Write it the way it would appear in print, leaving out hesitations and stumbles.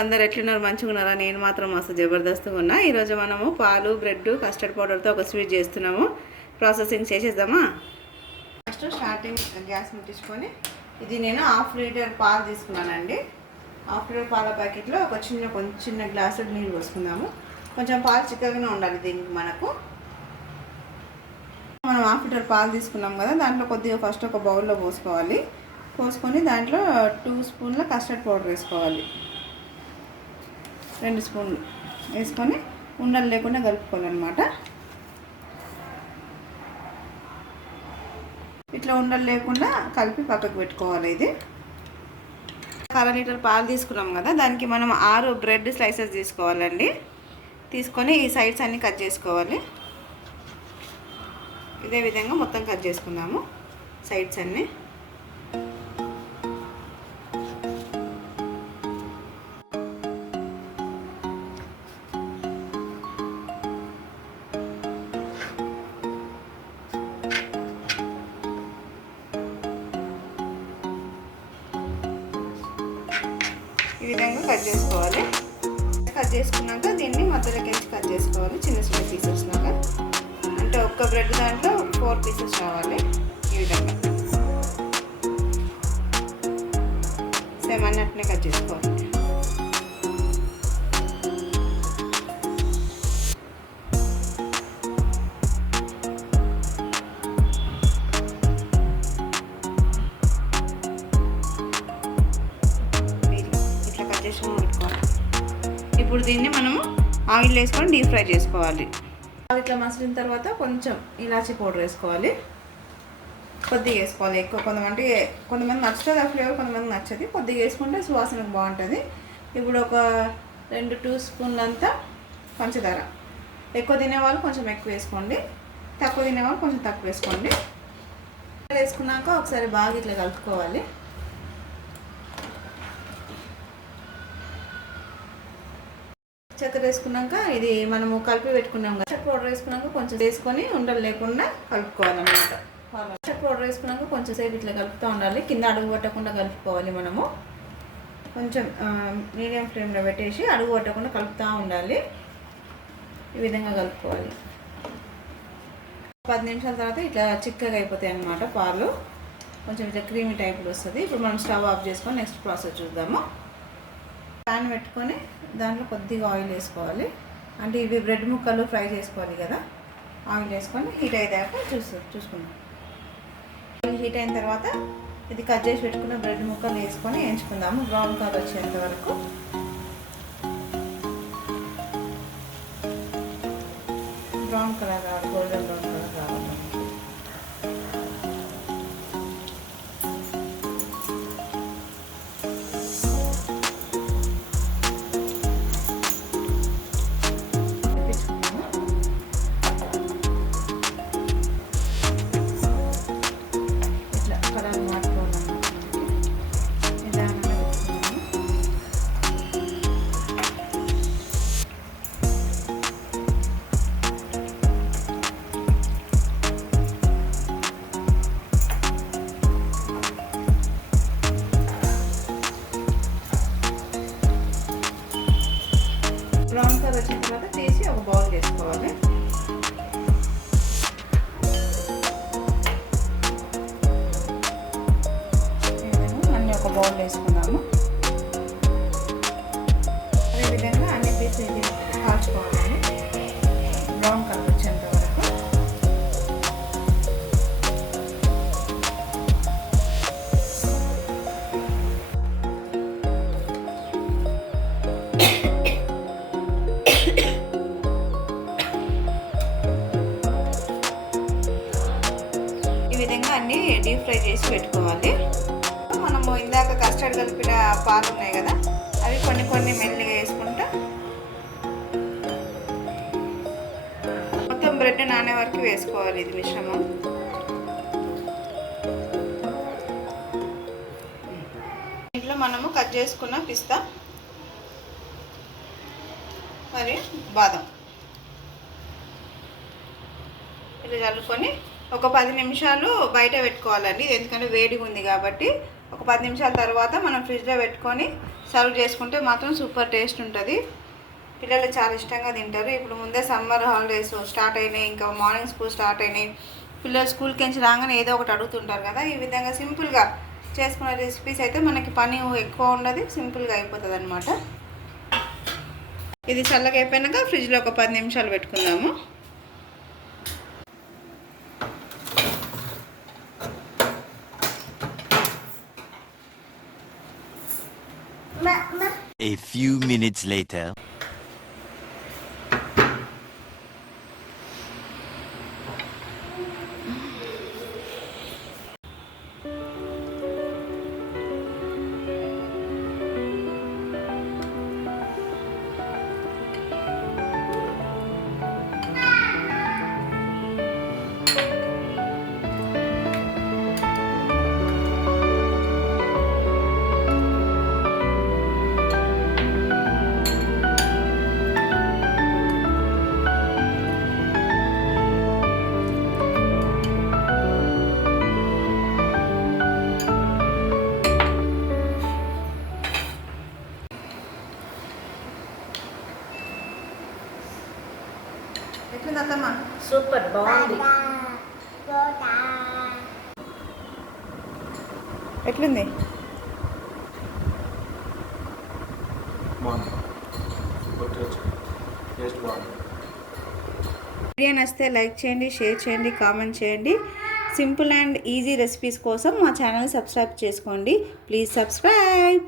అందరు ఎట్లున్నారు? మంచిగా ఉన్నారా? నేను మాత్రం మస్తు జబర్దస్త్గా ఉన్నా. ఈరోజు మనము పాలు, బ్రెడ్, కస్టర్డ్ పౌడర్తో ఒక స్వీట్ చేస్తున్నాము. ప్రాసెసింగ్ చేసేద్దామా? ఫస్ట్ స్టార్టింగ్ గ్యాస్ ముట్టించుకొని ఇది నేను 1/2 లీటర్ పాలు తీసుకున్నానండి. 1/2 లీటర్ పాల ప్యాకెట్లో ఒక చిన్న గ్లాసు నీళ్ళు పోసుకుందాము. కొంచెం పాలు చిక్కగానే ఉండాలి దీనికి మనకు. మనం 1/2 లీటర్ పాలు తీసుకున్నాం కదా, దాంట్లో కొద్దిగా ఫస్ట్ ఒక బౌల్లో పోసుకోవాలి. పోసుకొని దాంట్లో 2 స్పూన్ల కస్టర్డ్ పౌడర్ వేసుకోవాలి. 2 స్పూన్లు వేసుకొని ఉండలు లేకుండా కలుపుకోవాలన్నమాట. ఇట్లా ఉండలు లేకుండా కలిపి పక్కకు పెట్టుకోవాలి. ఇది 1/2 లీటర్ పాలు తీసుకున్నాం కదా, దానికి మనం 6 బ్రెడ్ స్లైసెస్ తీసుకోవాలండి. తీసుకొని ఈ సైడ్స్ అన్నీ కట్ చేసుకోవాలి. ఇదే విధంగా మొత్తం కట్ చేసుకుందాము సైడ్స్ అన్నీ. ఈ విధంగా కట్ చేసుకోవాలి. కట్ చేసుకున్నాక దీన్ని మధ్యలోకి కట్ చేసుకోవాలి చిన్న చిన్న పీసెస్ లాగా. అంటే ఒక్క బ్రెడ్ దాంట్లో 4 పీసెస్ రావాలి. ఈ విధంగా సేమ్ అన్నట్టునే కట్ చేసుకోవాలి. ఇప్పుడు దీన్ని మనము ఆయిల్ వేసుకొని డీప్ ఫ్రై చేసుకోవాలి. ఇట్లా మసిలిన తర్వాత కొంచెం ఇలాచీ పౌడర్ వేసుకోవాలి. కొద్దిగా వేసుకోవాలి, ఎక్కువ. కొంతమంది నచ్చుతుంది ఆ ఫ్లేవర్, కొంతమంది నచ్చది. కొద్దిగా వేసుకుంటే సువాసనకు బాగుంటుంది. ఇప్పుడు ఒక 2 స్పూన్లంతా పంచదార. ఎక్కువ తినేవాళ్ళు కొంచెం ఎక్కువ వేసుకోండి, తక్కువ తినేవాళ్ళు కొంచెం తక్కువ వేసుకోండి. వేసుకున్నాక ఒకసారి బాగా ఇట్లా కలుపుకోవాలి. చక్కెర వేసుకున్నాక ఇది మనము కలిపి పెట్టుకున్నాం కదా, చక్కెర పౌడర్ వేసుకున్నాక కొంచెం వేసుకొని ఉండలు లేకుండా కలుపుకోవాలన్నమాట. చక్కెర పౌడర్ వేసుకున్నాక కొంచెం సేపు ఇట్లా కలుపుతూ ఉండాలి. కింద అడుగు పట్టకుండా కలుపుకోవాలి. మనము కొంచెం మీడియం ఫ్లేమ్లో పెట్టేసి అడుగు పట్టకుండా కలుపుతూ ఉండాలి. ఈ విధంగా కలుపుకోవాలి. 10 నిమిషాల తర్వాత ఇట్లా చిక్కగా అయిపోతాయి అన్నమాట పాలు. కొంచెం ఇట్లా క్రీమీ టైప్లో వస్తుంది. ఇప్పుడు మనం స్టవ్ ఆఫ్ చేసుకొని నెక్స్ట్ ప్రాసెస్ చూద్దాము. ప్యాన్ పెట్టుకొని దాంట్లో కొద్దిగా ఆయిల్ వేసుకోవాలి. అంటే ఇవి బ్రెడ్ ముక్కలు ఫ్రై చేసుకోవాలి కదా. ఆయిల్ వేసుకొని హీట్ అయ్యేదాకా చూసుకుందాం. హీట్ అయిన తర్వాత ఇది కట్ చేసి పెట్టుకున్న బ్రెడ్ ముక్కలు వేసుకొని వేయించుకుందాము బ్రౌన్ కలర్ వచ్చేంత వరకు. బ్రౌన్ కలర్ రావాలి, గోల్డెన్ బ్రౌన్ కలర్ రావాలి. బ్రౌన్ కలర్ వచ్చిన తర్వాత తీసి ఒక బౌల్ చేసుకోవాలి. అన్నీ ఒక బౌల్ వేసుకున్నాము. అదేవిధంగా అన్ని పీసులు కాల్చుకోవాలి బ్రౌన్ కలర్ వచ్చేంత వరకు. ఈ విధంగా అన్నీ డీప్ ఫ్రై చేసి పెట్టుకోవాలి. మనము ఇందాక కస్టర్డ్ కలిపిన పాలు ఉన్నాయి కదా, అవి కొన్ని మెల్లిగా వేసుకుంటా మొత్తం బ్రెడ్ నానే వరకు వేసుకోవాలి. ఇది మిశ్రమం. ఇంట్లో మనము కట్ చేసుకున్న పిస్తా మరియు బాదం ఇలా చల్లుకొని ఒక 10 నిమిషాలు బయట పెట్టుకోవాలండి. ఎందుకంటే వేడిగా ఉంది కాబట్టి ఒక 10 నిమిషాల తర్వాత మనం ఫ్రిడ్జ్లో పెట్టుకొని సర్వ్ చేసుకుంటే మాత్రం సూపర్ టేస్ట్ ఉంటుంది. పిల్లలు చాలా ఇష్టంగా తింటారు. ఇప్పుడు ముందే సమ్మర్ హాలిడేస్ స్టార్ట్ అయినాయి, ఇంకా మార్నింగ్ స్కూల్ స్టార్ట్ అయినాయి. పిల్లలు స్కూల్కి నుంచి రాగానే ఏదో ఒకటి అడుగుతుంటారు కదా. ఈ విధంగా సింపుల్గా చేసుకునే రెసిపీస్ అయితే మనకి పని ఎక్కువ ఉండదు, సింపుల్గా అయిపోతుంది అనమాట. ఇది చల్లగా అయిపోయినాక ఫ్రిడ్జ్లో ఒక 10 నిమిషాలు పెట్టుకుందాము. A few minutes later. ఎట్లుంది అత్తమ్మ? సూపర్ బాగుంది. ఎట్లుంది? వీడియో నచ్చితే లైక్ చేయండి, షేర్ చేయండి, కామెంట్ చేయండి. సింపుల్ అండ్ ఈజీ రెసిపీస్ కోసం మా ఛానల్ సబ్స్క్రైబ్ చేసుకోండి. Please subscribe.